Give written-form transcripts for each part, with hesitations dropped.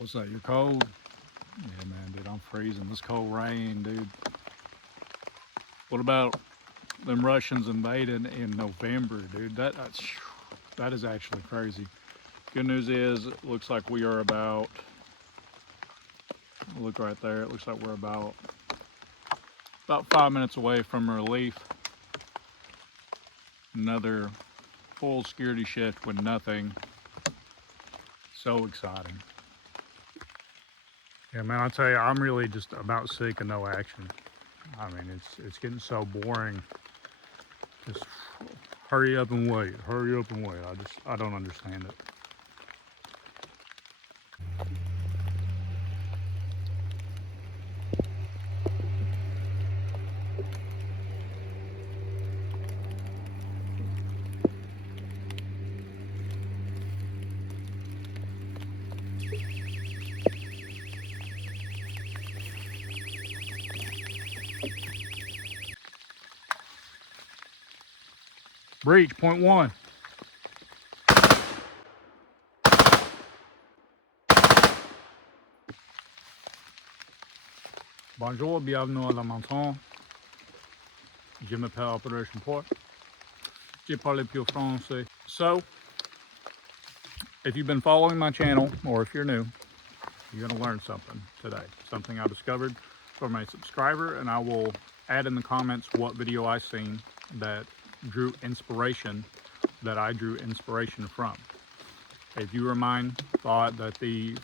What's that? You're cold? Yeah, man, dude, I'm freezing. This cold rain, dude. What about them Russians invading in November, dude? That is actually crazy. Good news is, it looks like we are about. Look right there. It looks like we're about 5 minutes away from relief. Another full security shift with nothing. So exciting. Yeah, man, I tell you, I'm really just about sick of no action. I mean, it's getting so boring. Just hurry up and wait. Hurry up and wait. I don't understand it. Breach, point one. Bonjour, bienvenue à la maison. Je m'appelle Operation Port. Je parle plus français. So, if you've been following my channel, or if you're new, you're going to learn something today. Something I discovered from a subscriber, and I will add in the comments what video I seen that I drew inspiration from. If you thought that the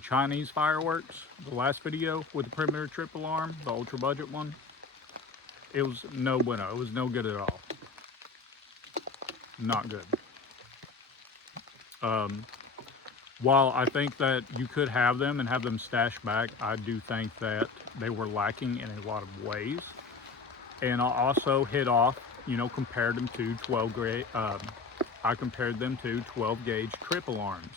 Chinese fireworks, the last video with the perimeter trip alarm, the ultra budget one, it was no bueno. It was no good at all. Not good. While I think that you could have them and have them stashed back, I do think that they were lacking in a lot of ways. And I also compared them to 12 gauge. I compared them to 12 gauge trip alarms,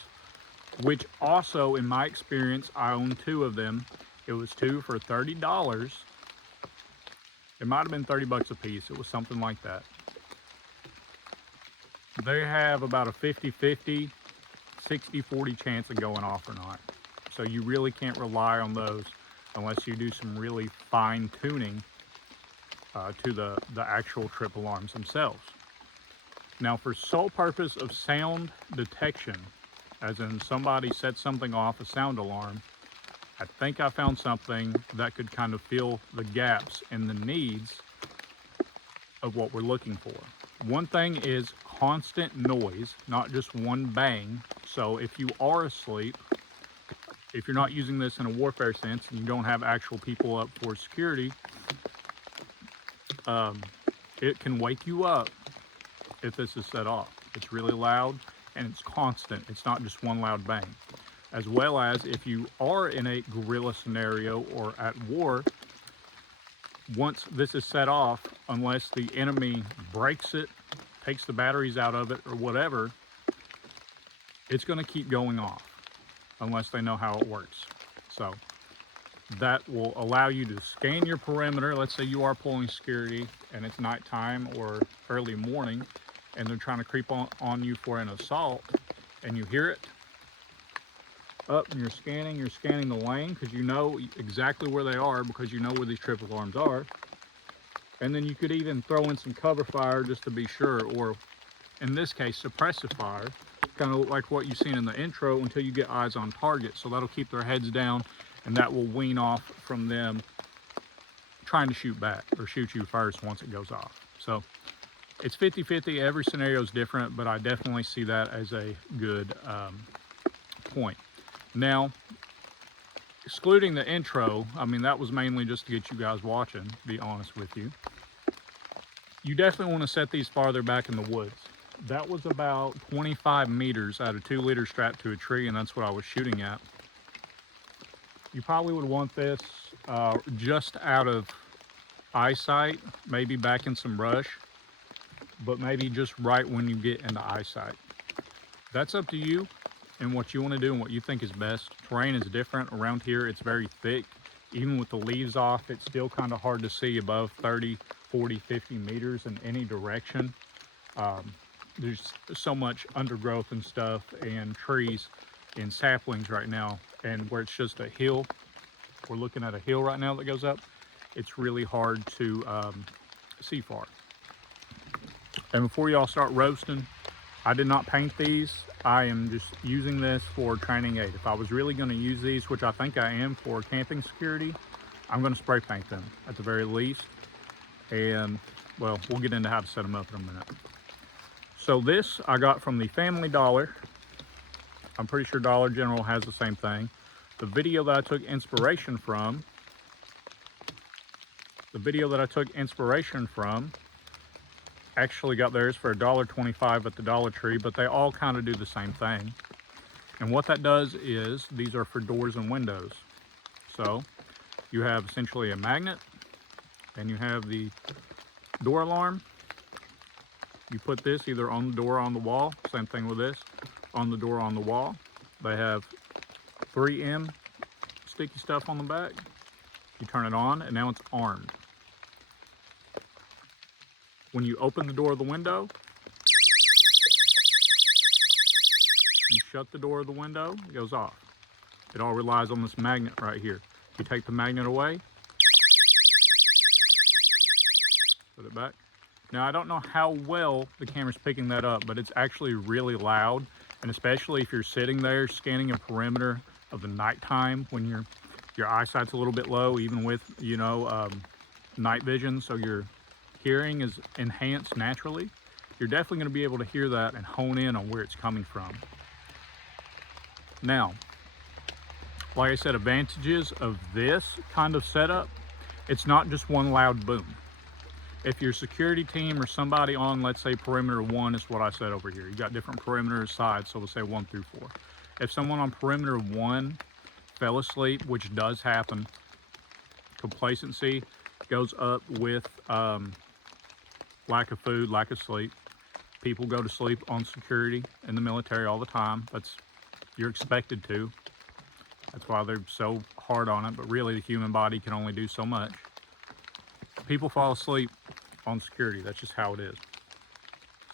which also, in my experience, I own two of them. It was two for $30. It might have been $30 a piece. It was something like that. They have about a 50-50, 60-40 chance of going off or not. So you really can't rely on those unless you do some really fine tuning to the actual trip alarms themselves. Now, for sole purpose of sound detection, as in somebody set something off, a sound alarm, I think I found something that could kind of fill the gaps in the needs of what we're looking for. One thing is constant noise, not just one bang. So if you are asleep, if you're not using this in a warfare sense and you don't have actual people up for security, it can wake you up if this is set off. It's really loud and it's constant. It's not just one loud bang. As well as if you are in a guerrilla scenario or at war, once this is set off, unless the enemy breaks it, takes the batteries out of it, or whatever, it's going to keep going off unless they know how it works. So that will allow you to scan your perimeter. Let's say you are pulling security and it's nighttime or early morning and they're trying to creep on you for an assault, and you hear it up and you're scanning the lane because you know exactly where they are because you know where these trip alarms are. And then you could even throw in some cover fire just to be sure, or in this case, suppressive fire, kind of like what you've seen in the intro, until you get eyes on target. So that'll keep their heads down and that will wean off from them trying to shoot back or shoot you first once it goes off. So it's 50-50. Every scenario is different, but I definitely see that as a good point. Now, excluding the intro, I mean, that was mainly just to get you guys watching, to be honest with you. You definitely want to set these farther back in the woods. That was about 25 meters out of 2 liter strapped to a tree, and that's what I was shooting at. You probably would want this just out of eyesight, maybe back in some brush, but maybe just right when you get into eyesight. That's up to you and what you want to do and what you think is best. Terrain is different. Around here, it's very thick. Even with the leaves off, it's still kind of hard to see above 30, 40, 50 meters in any direction. there's so much undergrowth and stuff and trees and saplings right now, and where it's just a hill, we're looking at a hill right now that goes up, it's really hard to see far. And before y'all start roasting, I did not paint these. I am just using this for training aid. If I was really going to use these, which I think I am for camping security, I'm going to spray paint them at the very least. And well, we'll get into how to set them up in a minute. So this I got from the Family Dollar. I'm pretty sure Dollar General has the same thing. The video that I took inspiration from, actually got theirs for $1.25 at the Dollar Tree, but they all kind of do the same thing. And what that does is, these are for doors and windows. So you have essentially a magnet, and you have the door alarm. You put this either on the door or on the wall. Same thing with this, on the door or on the wall. They have 3M sticky stuff on the back. You turn it on, and now it's armed. When you open the door of the window, you shut the door of the window, it goes off. It all relies on this magnet right here. You take the magnet away, put it back. Now, I don't know how well the camera's picking that up, but it's actually really loud, and especially if you're sitting there scanning a perimeter of the nighttime when your eyesight's a little bit low, even with, you know, night vision, so your hearing is enhanced naturally. You're definitely going to be able to hear that and hone in on where it's coming from. Now, like I said, advantages of this kind of setup, it's not just one loud boom. If your security team or somebody on, let's say perimeter 1 is what I said over here, you got different perimeter sides, so we'll say 1 through 4. If someone on perimeter 1 fell asleep, which does happen, complacency goes up with lack of food, lack of sleep. People go to sleep on security in the military all the time. You're expected to. That's why they're so hard on it, but really the human body can only do so much. People fall asleep on security. That's just how it is.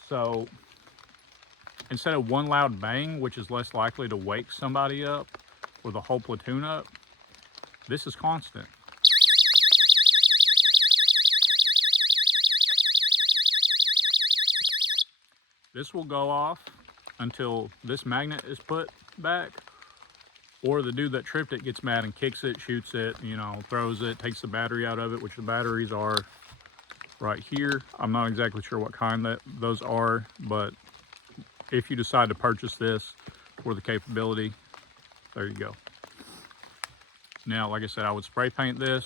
So instead of one loud bang, which is less likely to wake somebody up or the whole platoon up, this is constant. This will go off until this magnet is put back, or the dude that tripped it gets mad and kicks it, shoots it, you know, throws it, takes the battery out of it, which the batteries are right here. I'm not exactly sure what kind those are, but if you decide to purchase this for the capability, there you go. Now, like I said, I would spray paint this,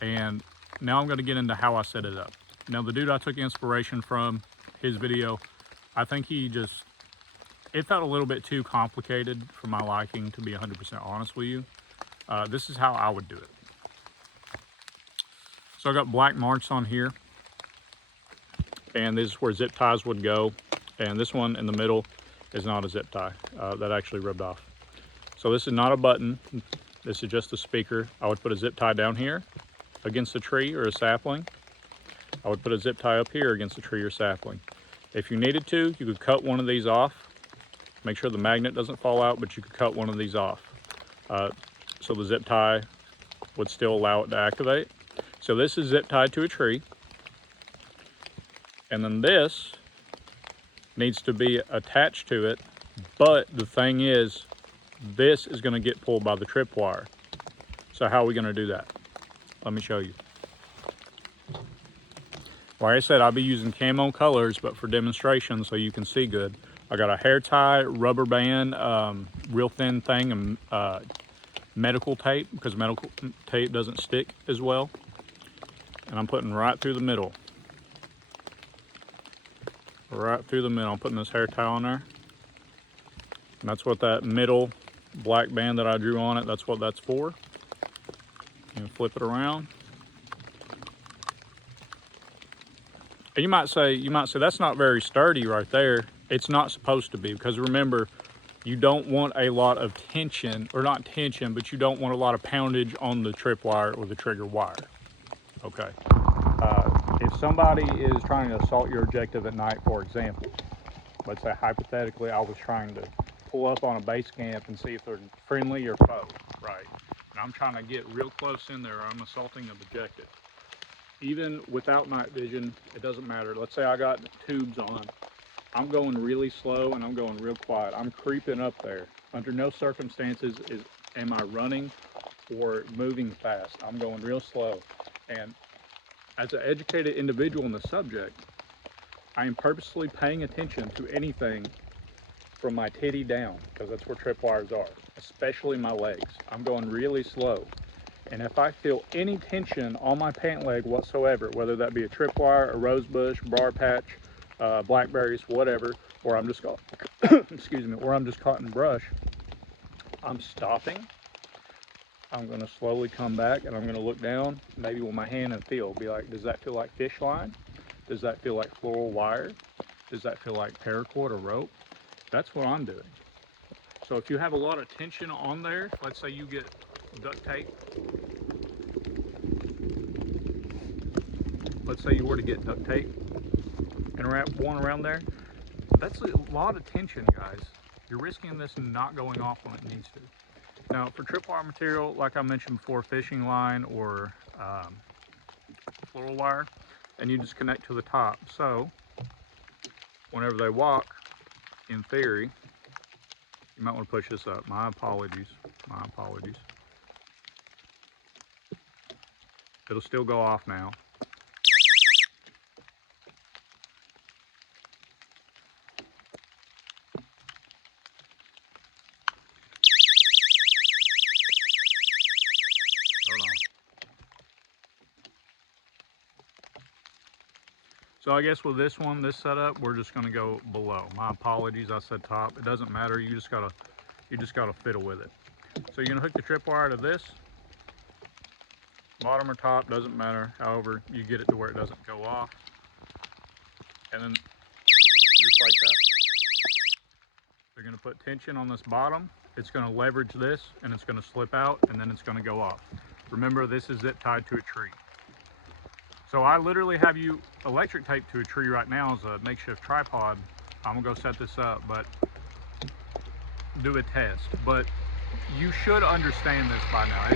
and now I'm going to get into how I set it up. Now, the dude I took inspiration from, his video, I think it felt a little bit too complicated for my liking, to be 100% honest with you. This is how I would do it. So I got black marks on here, and this is where zip ties would go. And this one in the middle is not a zip tie. That actually rubbed off. So this is not a button. This is just a speaker. I would put a zip tie down here against a tree or a sapling. I would put a zip tie up here against a tree or sapling. If you needed to, you could cut one of these off. Make sure the magnet doesn't fall out, but you could cut one of these off. So the zip tie would still allow it to activate. So this is zip tied to a tree. And then this needs to be attached to it. But the thing is, this is going to get pulled by the tripwire. So how are we going to do that? Let me show you. Like I said, I'll be using camo colors, but for demonstration so you can see good. I got a hair tie, rubber band, real thin thing, and medical tape, because medical tape doesn't stick as well. And I'm putting right through the middle. Right through the middle. I'm putting this hair tie on there. And that's what that middle black band that I drew on it, that's what that's for. And flip it around. And you might say that's not very sturdy right there. It's not supposed to be, because remember, you don't want a lot of tension, or not tension, but you don't want a lot of poundage on the tripwire or the trigger wire. Okay. if somebody is trying to assault your objective at night, for example, let's say hypothetically I was trying to pull up on a base camp and see if they're friendly or foe, right? And I'm trying to get real close in there, I'm assaulting an objective. Even without night vision, it doesn't matter. Let's say I got tubes on. I'm going really slow and I'm going real quiet. I'm creeping up there. Under no circumstances am I running or moving fast. I'm going real slow. And as an educated individual in the subject, I am purposely paying attention to anything from my titty down, because that's where tripwires are, especially my legs. I'm going really slow. And if I feel any tension on my pant leg whatsoever, whether that be a tripwire, a rose bush, briar patch, blackberries, whatever, or I'm just caught, excuse me, or I'm just caught in brush, I'm stopping. I'm going to slowly come back and I'm going to look down, maybe with my hand and feel, be like, does that feel like fish line? Does that feel like floral wire? Does that feel like paracord or rope? That's what I'm doing. So if you have a lot of tension on there, let's say you get duct tape. Let's say you were to get duct tape and wrap one around there. That's a lot of tension, guys. You're risking this not going off when it needs to. Now, for tripwire material, like I mentioned before, fishing line or floral wire, and you just connect to the top. So whenever they walk, in theory, you might want to push this up. My apologies. My apologies. It'll still go off now. Hold on. So I guess with this one, this setup, we're just going to go below. My apologies, I said top. It doesn't matter. You just gotta fiddle with it. So you're gonna hook the tripwire to this. Bottom or top, doesn't matter. However, you get it to where it doesn't go off. And then just like that. They're gonna put tension on this bottom. It's gonna leverage this and it's gonna slip out and then it's gonna go off. Remember, this is zip tied to a tree. So I literally have you electric taped to a tree right now as a makeshift tripod. I'm gonna go set this up, but do a test. But you should understand this by now.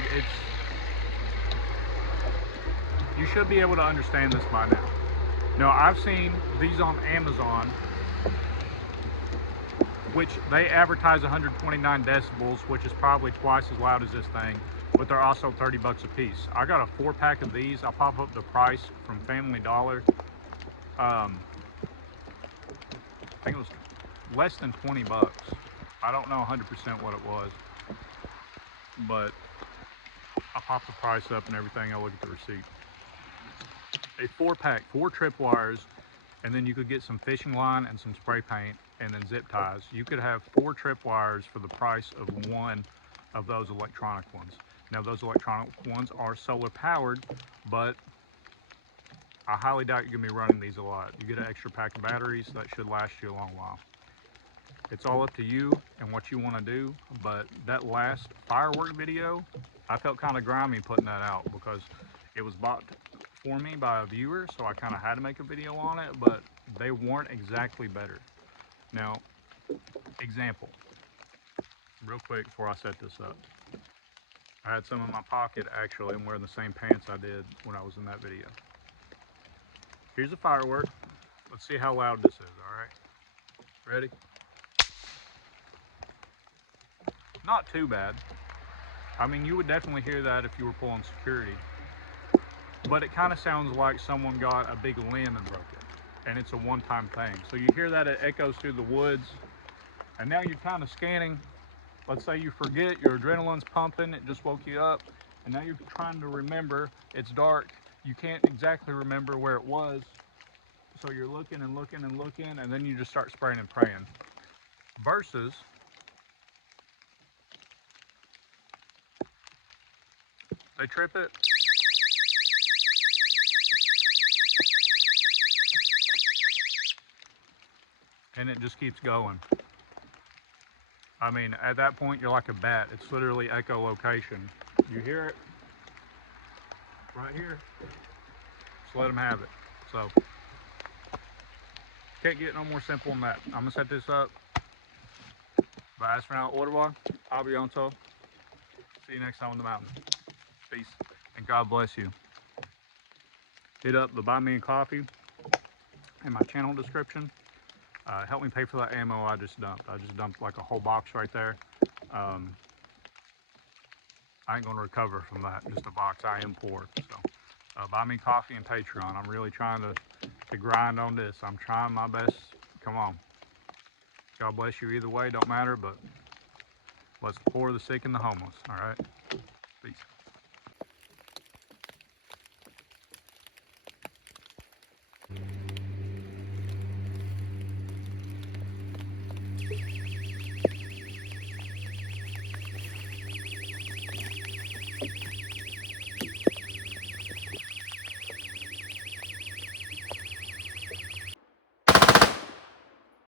You should be able to understand this by now. Now, I've seen these on Amazon, which they advertise 129 decibels, which is probably twice as loud as this thing, but they're also 30 bucks a piece. I got a 4-pack of these. I'll pop up the price from Family Dollar. I think it was less than 20 bucks. I don't know 100% what it was, but I'll pop the price up and everything. I'll look at the receipt. A 4-pack, 4 tripwires, and then you could get some fishing line and some spray paint and then zip ties. You could have 4 tripwires for the price of one of those electronic ones. Now, those electronic ones are solar powered, but I highly doubt you're gonna be running these a lot. You get an extra pack of batteries, that should last you a long while. It's all up to you and what you want to do, but that last firework video, I felt kind of grimy putting that out because it was bought for me by a viewer, so I kind of had to make a video on it, but they weren't exactly better. Now, example, real quick before I set this up. I had some in my pocket, actually. I'm wearing the same pants I did when I was in that video. Here's a firework. Let's see how loud this is, all right? Ready? Not too bad. I mean, you would definitely hear that if you were pulling security. But it kind of sounds like someone got a big limb and broke it. And it's a one-time thing. So you hear that, it echoes through the woods. And now you're kind of scanning. Let's say you forget, your adrenaline's pumping, it just woke you up. And now you're trying to remember, it's dark. You can't exactly remember where it was. So you're looking and looking and looking, and then you just start spraying and praying. Versus, they trip it. And it just keeps going. I mean, at that point, you're like a bat. It's literally echolocation. You hear it right here. Just let them have it. So can't get no more simple than that. I'm gonna set this up. But as for now, order bar, I'll be on top. See you next time on the mountain. Peace and God bless you. Hit up the Buy Me a Coffee in my channel description. Help me pay for that ammo I just dumped. I just dumped like a whole box right there. I ain't gonna recover from that, just a box I import. So Buy Me Coffee and Patreon. I'm really trying to grind on this. I'm trying my best. Come on. God bless you either way, don't matter, but let's support the sick and the homeless, all right? Peace.